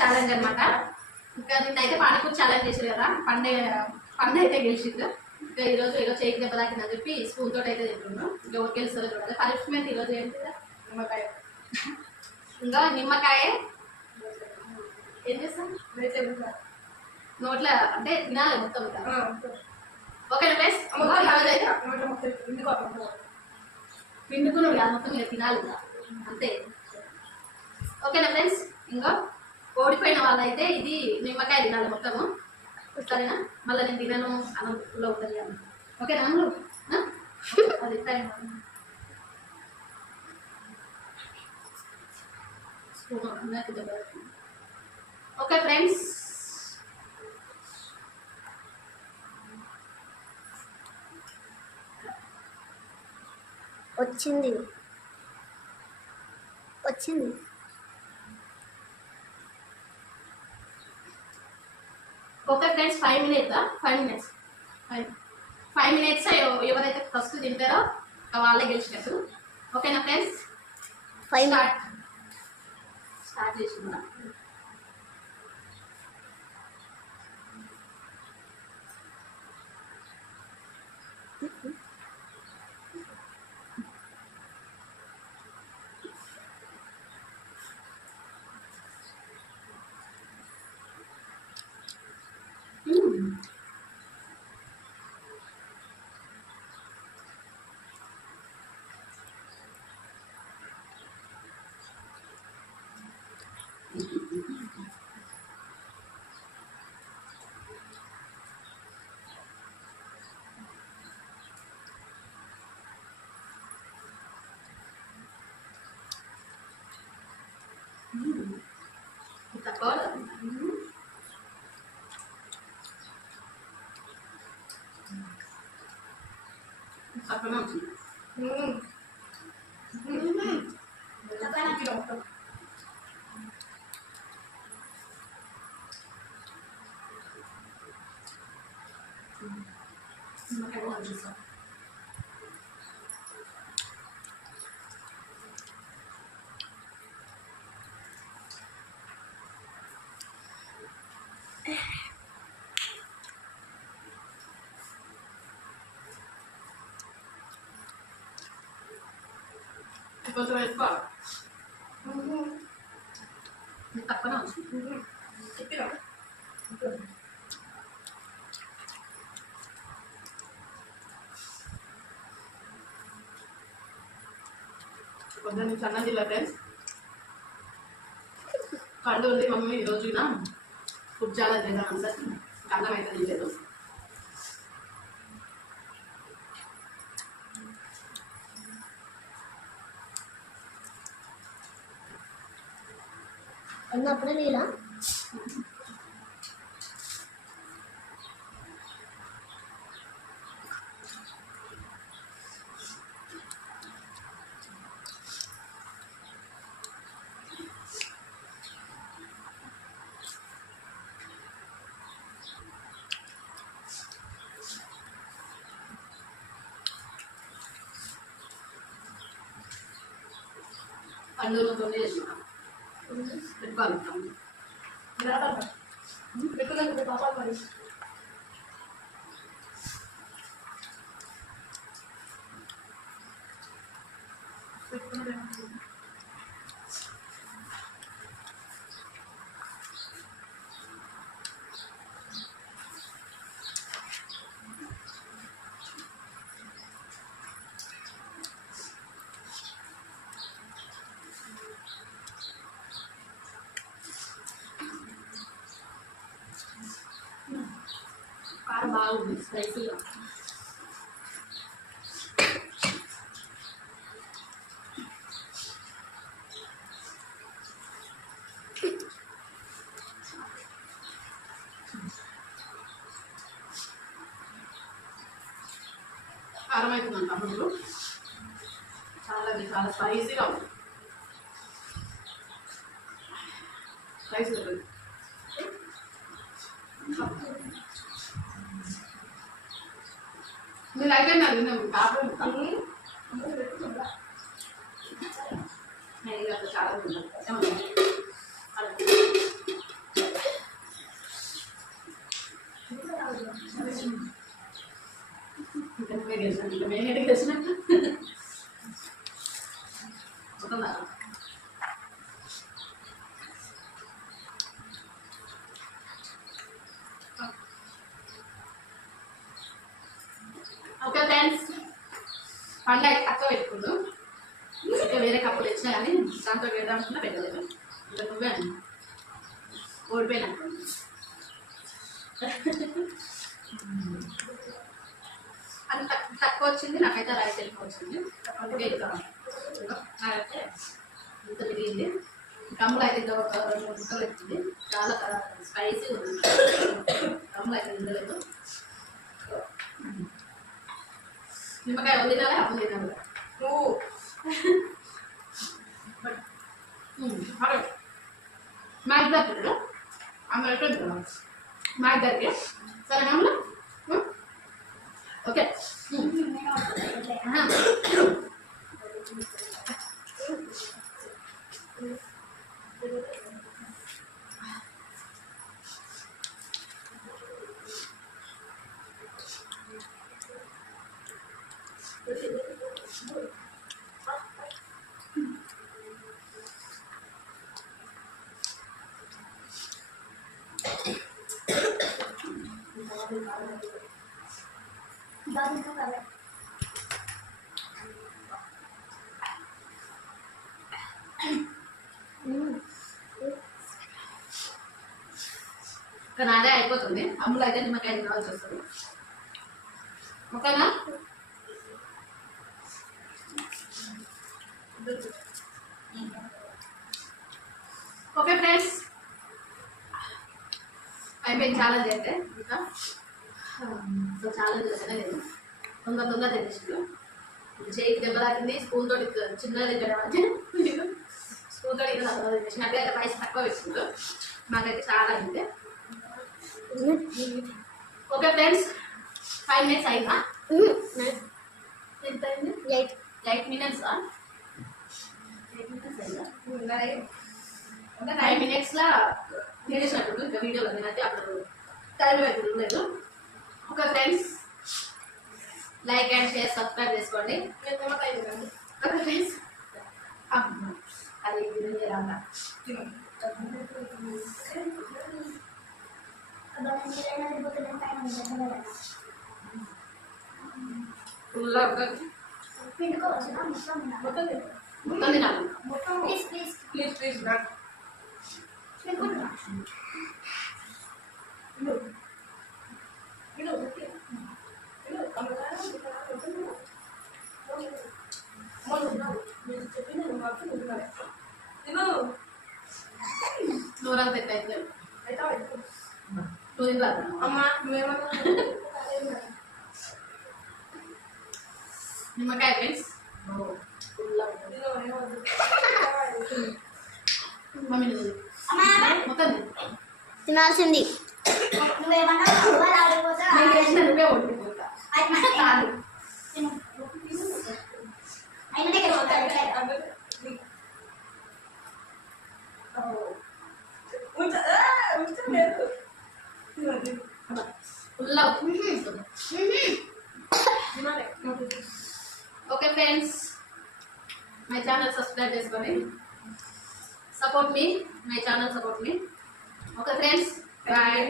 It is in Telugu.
ఛాలెంజ్ అనమాట. ఇంకా నిన్నైతే పానీపూరి ఛాలెంజ్ చేసారు కదా, పండే అయితే గెలిచింది. ఇంకా ఈరోజు ఏదో చేయికి దెబ్బ తాకిందని చెప్పి స్పూన్ తోటి అయితే తింటున్నాం. ఇంకా ఎవరు గెలుస్తారో చూడాలి. పనిష్మెంట్ ఈరోజు ఏంటి, నిమ్మకాయ. ఇంకా నిమ్మకాయ ఏం చేస్తాం, నోట్లో అంటే తినాలి మొత్తం. ఓకేనా ఫ్రెండ్స్, పిండుకున్నాం కదా మొత్తం ఇక తినాలి అంతే. ఓకేనా ఫ్రెండ్స్, ఇంకా ఓడిపోయిన వాళ్ళైతే ఇది నిమ్మకాయ తినాలి మొత్తము, సరేనా? మళ్ళీ నేను తినను అనంలో ఉంటుంది కదా. ఓకేనా అన్ను, అది టైం ఓకే ఫ్రెండ్స్. వచ్చింది. ఓకే ఫ్రెండ్స్, 5 మినిట్స్ ఎవరైతే ఫస్ట్ తింటారో వాళ్ళే గెలిచినట్టు. ఓకేనా ఫ్రెండ్స్, స్టార్ట్ చేసుకున్నాం. తక్కువ తక్కువ వచ్చింది. కొంచెం వేసుకోవాలి, తక్కువనే వచ్చింది. కొంచెం నుంచి అన్నం జిల్లా ఫ్రెండ్స్ కళ్ళు ఉంది. మమ్మీ ఈరోజు ఫుడ్ చాలా తింటాం అంతా, అన్నం అయితే తినలేదు. అన్నప్పుడే నీలా పండుగతో చేసిన పెట్టుకోవాలి. పెట్టుకున్నాక పాపాలు మరి కారం బాగుంది, స్పైసీగా. కారం అవుతుందంట ముందు, చాలా స్పైసీగా ఉంది. స్పైసీ ఉంటుంది. మీరు అయిపోయిందండి, నేను కాపురం చాలా మొత్తం దాకా. ఓకే ఫ్రెండ్స్, పండు అయితే తక్కువ పెట్టుకుందాం. ఇంకా వేరే కప్పులు ఇచ్చినా కానీ దాంతో పెడదామనుకున్నా పెట్టలేదు. ఇంకా నువ్వే ఓడిపోయినా అది తక్కువ వచ్చింది. నాకైతే రైస్ ఎక్కువ వచ్చింది. అందుకే నాకైతే ఇంత మిగిలింది. కమ్ములు అయితే ఇంకా ఒక 2 ముక్కలు వచ్చింది. చాలా స్పైసీ ఉంది. కమ్ములు అయితే తినలేదు. నిమ్మకాయ వదిలినారా అప్పుడు తినాలి నువ్వు. మా ఇద్దరు ఆమె ఎక్కడ మా ఇద్దరికి సరే కమ్ములు. ఓకే ఇంకా నాదే అయిపోతుంది. అమ్ములు అయితే నిమ్మకాయ తినవలసి వస్తుంది. ఓకేనా? ఓకే ఫ్రెండ్స్, అయిపోయింది ఛాలెంజ్ అయితే. ఇంకా సో ఛాలెంజ్ తినలేదు. తొందర తినేసిండు. చేయికి దెబ్బ తాకింది. స్పూన్ తోటి చిన్నగా తినడం అంటే స్పూన్ తోటి ఇంకా తొందర తినేసి అట్లయితే పైస తక్కువ వేసుకుంటాం. మాకైతే చాలా అయింది. ఓకే ఫ్రెండ్స్, 5 minutes అయిందా? ఎంత అయింది? 8 minutes. 8 minutes అయిందా? అంటే 5 minutesలో తినేసినట్టు. ఇంకా వీడియోలో నేనైతే అప్పుడు టైం అయితే లేదు. Okay friends, like and share subscribe చేసుకోండి. ఓకే ఫ్రెండ్స్, అది రాగా ఫుల్గా మొత్తం తినాలి. ప్లీజ్ నూరంత అయితే నువ్వు తినరాదు అమ్మా. నువ్వేమన్నా నిమ్మకాయ ఫ్రెండ్స్. మమ్మీ మొత్తం తినాల్సింది. నేను చేసిన నువ్వే ఓడిపోతా. Okay friends, my channel subscribe చేసుకోండి. Support me my channel, support me. Okay friends, bye.